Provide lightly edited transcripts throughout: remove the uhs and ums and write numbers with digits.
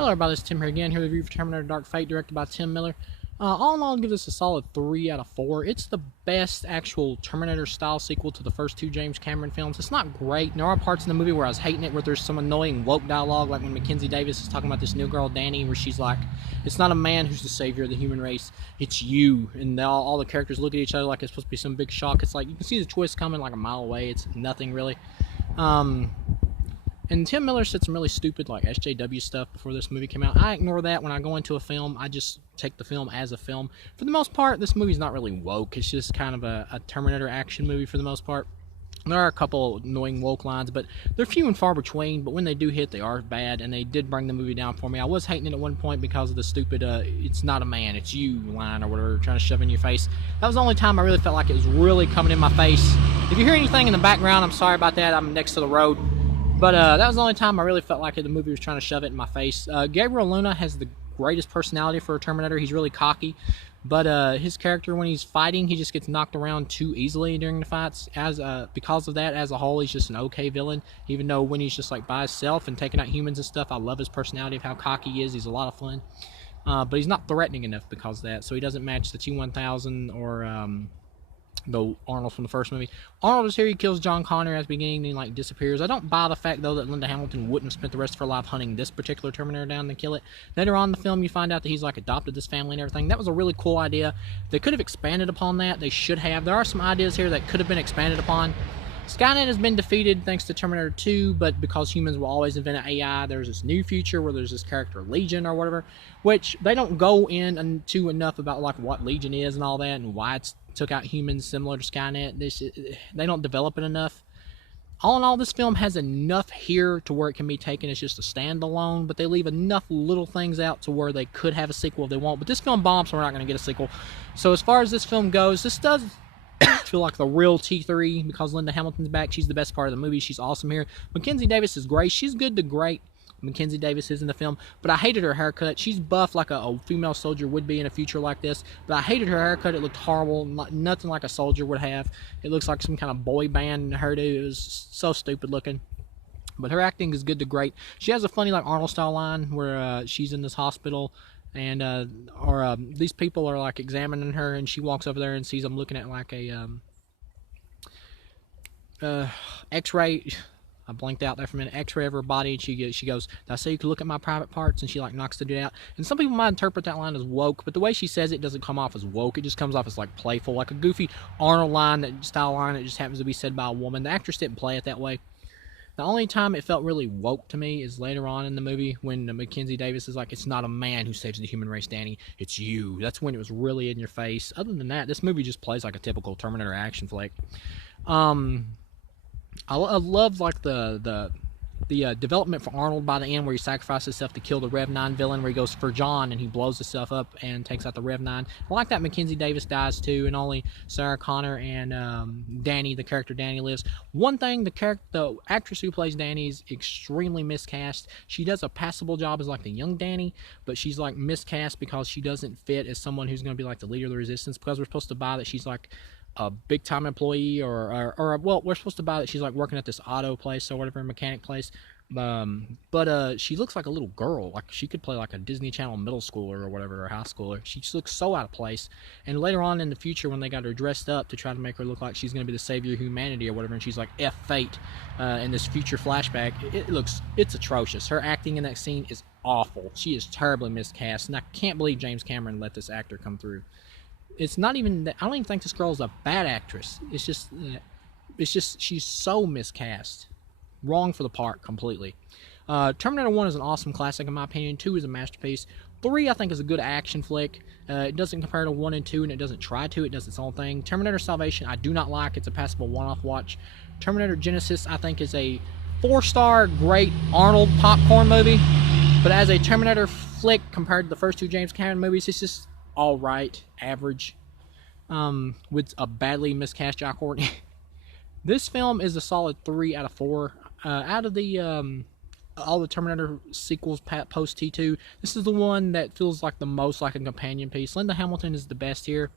Hello everybody, it's Tim here again, here with a review for Terminator Dark Fate, directed by Tim Miller. All in all, I'll give this a solid 3 out of 4. It's the best actual Terminator-style sequel to the first two James Cameron films. It's not great. There are parts in the movie where I was hating it, where there's some annoying woke dialogue, like when Mackenzie Davis is talking about this new girl, Danny, where she's like, it's not a man who's the savior of the human race, it's you. And all the characters look at each other like it's supposed to be some big shock. It's like, you can see the twist coming like a mile away. It's nothing, really. And Tim Miller said some really stupid, like, SJW stuff before this movie came out. I ignore that when I go into a film. I just take the film as a film. For the most part, this movie's not really woke. It's just kind of a Terminator action movie for the most part. There are a couple annoying woke lines, but they're few and far between. But when they do hit, they are bad, and they did bring the movie down for me. I was hating it at one point because of the stupid, it's not a man, it's you line or whatever, trying to shove in your face. That was the only time I really felt like it was really coming in my face. If you hear anything in the background, I'm sorry about that. I'm next to the road. But that was the only time I really felt like the movie was trying to shove it in my face. Gabriel Luna has the greatest personality for a Terminator. He's really cocky. But his character, when he's fighting, he just gets knocked around too easily during the fights. Because of that, as a whole, he's just an okay villain. Even though when he's just like by himself and taking out humans and stuff, I love his personality of how cocky he is. He's a lot of fun. But he's not threatening enough because of that. So he doesn't match the T-1000 or the Arnold from the first movie. Arnold is here, he kills John Connor at the beginning, and he like disappears. I don't buy the fact though that Linda Hamilton wouldn't have spent the rest of her life hunting this particular Terminator down to kill it. Later on in the film, you find out that he's like adopted this family and everything. That was a really cool idea. They could have expanded upon that. They should have. There are some ideas here that could have been expanded upon. Skynet has been defeated thanks to Terminator 2, but because humans will always invent an AI, there's this new future where there's this character Legion or whatever, which they don't go into enough about like what Legion is and all that and why it's took out humans similar to Skynet. They don't develop it enough. All in all, this film has enough here to where it can be taken as just a standalone, but they leave enough little things out to where they could have a sequel if they want. But this film bombs, so we're not going to get a sequel. So as far as this film goes, this does feel like the real T3 because Linda Hamilton's back. She's the best part of the movie. She's awesome here. Mackenzie Davis is great. She's good to great. Mackenzie Davis is in the film, but I hated her haircut. She's buff like a female soldier would be in a future like this, but I hated her haircut. It looked horrible, nothing like a soldier would have. It looks like some kind of boy band hairdo. It was so stupid looking. But her acting is good to great. She has a funny like Arnold style line where she's in this hospital and these people are like examining her, and she walks over there and sees them looking at like a x-ray. I blanked out there for a minute. X-ray of her body, and she goes, "Did I say you could look at my private parts?" And she like knocks the dude out. And some people might interpret that line as woke, but the way she says it doesn't come off as woke. It just comes off as like playful, like a goofy Arnold line, that style line that just happens to be said by a woman. The actress didn't play it that way. The only time it felt really woke to me is later on in the movie when Mackenzie Davis is like, "It's not a man who saves the human race, Danny. It's you." That's when it was really in your face. Other than that, this movie just plays like a typical Terminator action flick. I love like the development for Arnold by the end, where he sacrifices himself to kill the Rev 9 villain, where he goes for John and he blows himself up and takes out the Rev 9. I like that Mackenzie Davis dies too, and only Sarah Connor and Danny, the character Danny, lives. One thing, the actress who plays Danny is extremely miscast. She does a passable job as like the young Danny, but she's like miscast because she doesn't fit as someone who's going to be like the leader of the resistance, because we're supposed to buy that she's like a big-time employee, or well, we're supposed to buy that she's like working at this auto place or whatever, mechanic place, but she looks like a little girl. Like she could play like a Disney Channel middle schooler or whatever, or high schooler. She just looks so out of place. And later on in the future, when they got her dressed up to try to make her look like she's going to be the savior of humanity or whatever, and she's like F fate in this future flashback, it's atrocious. Her acting in that scene is awful. She is terribly miscast, and I can't believe James Cameron let this actor come through. It's not even that. I don't even think this girl's a bad actress. It's just she's so miscast. Wrong for the part completely. Terminator 1 is an awesome classic in my opinion. 2 is a masterpiece. 3 I think is a good action flick. It doesn't compare to 1 and 2, and it doesn't try to. It does its own thing. Terminator Salvation I do not like. It's a passable one-off watch. Terminator Genesis I think is a 4-star great Arnold popcorn movie. But as a Terminator flick compared to the first two James Cameron movies, it's just alright, average, with a badly miscast Jack Courtney. This film is a solid 3 out of 4. Out of the all the Terminator sequels post T2, this is the one that feels like the most like a companion piece. Linda Hamilton is the best here.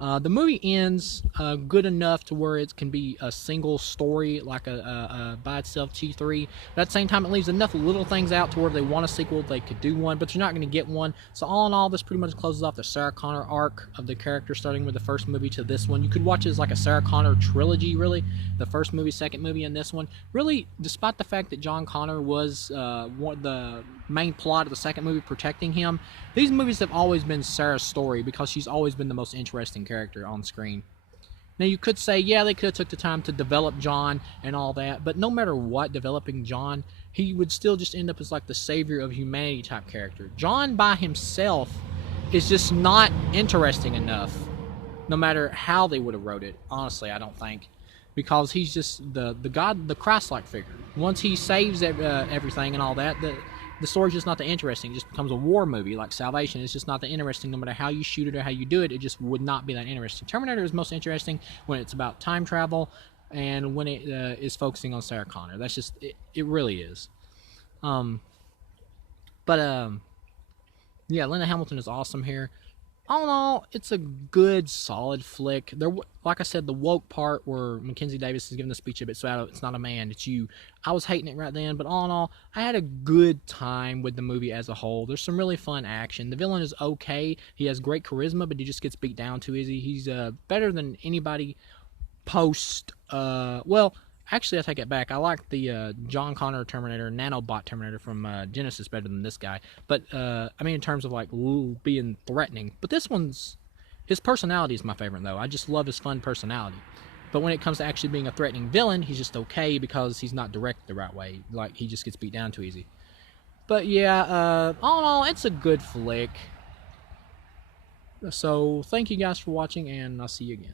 The movie ends good enough to where it can be a single story, like a by itself T3. But at the same time, it leaves enough little things out to where if they want a sequel, they could do one, but you're not going to get one. So all in all, this pretty much closes off the Sarah Connor arc of the character, starting with the first movie to this one. You could watch it as like a Sarah Connor trilogy, really. The first movie, second movie, and this one. Really, despite the fact that John Connor was the main plot of the second movie, protecting him, these movies have always been Sarah's story because she's always been the most interesting character on screen. Now you could say, yeah, they could have took the time to develop John and all that, but no matter what, developing John, he would still just end up as like the savior of humanity type character. John by himself is just not interesting enough, no matter how they would have wrote it. Honestly, I don't think, because he's just the God, the Christ-like figure. Once he saves everything and all that, the story's just not that interesting. It just becomes a war movie like Salvation. It's just not that interesting. No matter how you shoot it or how you do it, it just would not be that interesting. Terminator is most interesting when it's about time travel and when it is focusing on Sarah Connor. That's just, it really is. Yeah, Linda Hamilton is awesome here. All in all, it's a good, solid flick. There, like I said, the woke part where Mackenzie Davis is giving the speech of it's not a man, it's you. I was hating it right then, but all in all, I had a good time with the movie as a whole. There's some really fun action. The villain is okay. He has great charisma, but he just gets beat down too easy. He's better than anybody post. Well, actually, I take it back. I like the John Connor Terminator, nanobot Terminator from Genesis better than this guy. But, I mean, in terms of, like, being threatening. But this one's... His personality is my favorite, though. I just love his fun personality. But when it comes to actually being a threatening villain, he's just okay because he's not directed the right way. Like, he just gets beat down too easy. But, yeah, all in all, it's a good flick. So, thank you guys for watching, and I'll see you again.